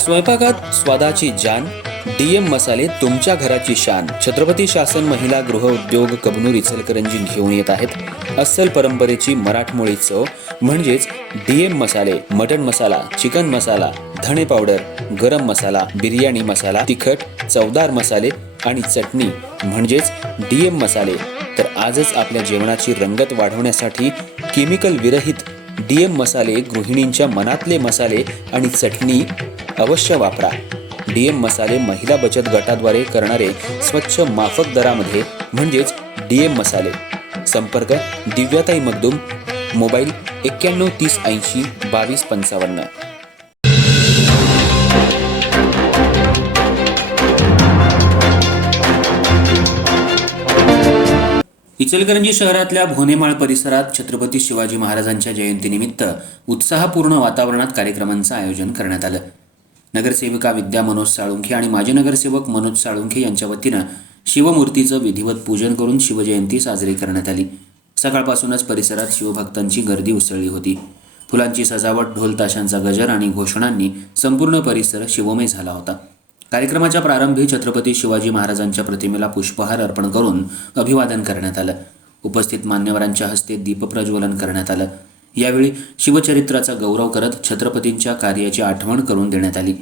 स्वयंपाकात स्वादाची जान, डीएम मसाले तुमच्या घराची शान. छत्रपती शासन महिला गृह उद्योग कबनूर इचलकरंजी घेऊन येत आहेत अस्सल परंपरेची मराठमोळी चव म्हणजेच डीएम मसाले. मटन मसाला, चिकन मसाला, धणे पावडर, गरम मसाला, बिर्याणी मसाला, तिखट चवदार मसाले आणि चटणी म्हणजेच डीएम मसाले. तर आजच आपल्या जेवणाची रंगत वाढवण्यासाठी केमिकल विरहित डीएम मसाले, गृहिणींच्या मनातले मसाले आणि चटणी अवश्य वापरा. डीएम मसाले महिला बचत गटाद्वारे करणारे स्वच्छ माफक दरामध्ये म्हणजेच डीएम मसाले. संपर्क दिव्याताई मगदूम, मोबाईल 91 30 80 22 55. इचलकरंजी शहरातल्या भोनेमाळ परिसरात छत्रपती शिवाजी महाराजांच्या जयंतीनिमित्त उत्साहपूर्ण वातावरणात कार्यक्रमांचं आयोजन करण्यात आलं. नगरसेविका विद्या मनोज साळुंखे आणि माजी नगरसेवक मनोज साळुंखे यांच्या वतीनं शिवमूर्तीचं विधिवत पूजन करून शिवजयंती साजरी करण्यात आली. सकाळपासूनच परिसरात शिवभक्तांची गर्दी उसळली होती. फुलांची सजावट, ढोल ताशांचा गजर आणि घोषणांनी संपूर्ण परिसर शिवमय झाला होता. कार्यक्रमाच्या प्रारंभी छत्रपती शिवाजी महाराजांच्या प्रतिमेला पुष्पहार अर्पण करून अभिवादन करण्यात आलं. उपस्थित मान्यवरांच्या हस्ते दीपप्रज्वलन करण्यात आलं. यावेळी शिवचरित्राचा गौरव करत छत्रपतींच्या कार्याची आठवण करून देण्यात आली.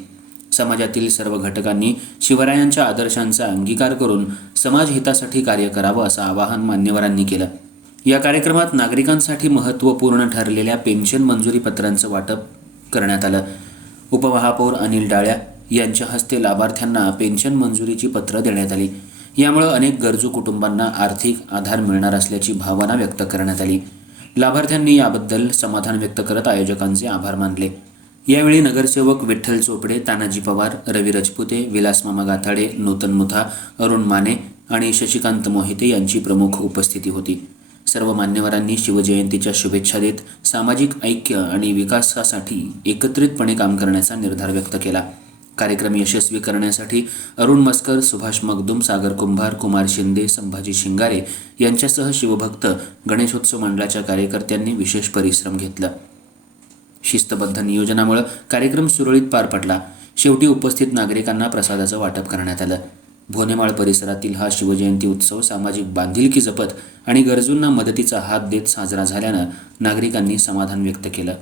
समाजातील सर्व घटकांनी शिवरायांच्या आदर्शांचा अंगीकार करून समाजहितासाठी कार्य करावं असं आवाहन मान्यवरांनी केलं. या कार्यक्रमात नागरिकांसाठी महत्त्वपूर्ण ठरलेल्या पेन्शन मंजुरी पत्रांचं वाटप करण्यात आलं. उपमहापौर अनिल डाळ्या यांच्या हस्ते लाभार्थ्यांना पेन्शन मंजुरीची पत्र देण्यात आली. यामुळे अनेक गरजू कुटुंबांना आर्थिक आधार मिळणार असल्याची भावना व्यक्त करण्यात आली. लाभार्थ्यांनी याबद्दल समाधान व्यक्त करत आयोजकांचे आभार मानले. यावेळी नगरसेवक विठ्ठल चोपडे, तानाजी पवार, रवी रजपुते, विलास मामा गाथाडे, नूतन मुथा, अरुण माने आणि शशिकांत मोहिते यांची प्रमुख उपस्थिती होती. सर्व मान्यवरांनी शिवजयंतीच्या शुभेच्छा देत सामाजिक ऐक्य आणि विकासासाठी एकत्रितपणे काम करण्याचा निर्धार व्यक्त केला. कार्यक्रम यशस्वी करण्यासाठी अरुण मस्कर, सुभाष मगदूम, सागर कुंभार, कुमार शिंदे, संभाजी शिंगारे यांच्यासह शिवभक्त गणेशोत्सव मंडळाच्या कार्यकर्त्यांनी विशेष परिश्रम घेतला. शिस्तबद्ध नियोजनामुळे कार्यक्रम सुरळीत पार पडला. शेवटी उपस्थित नागरिकांना प्रसादाचं वाटप करण्यात आलं. भोनेमाळ परिसरातील हा शिवजयंती उत्सव सामाजिक बांधिलकी जपत आणि गरजूंना मदतीचा हात देत साजरा झाल्यानं नागरिकांनी समाधान व्यक्त केलं.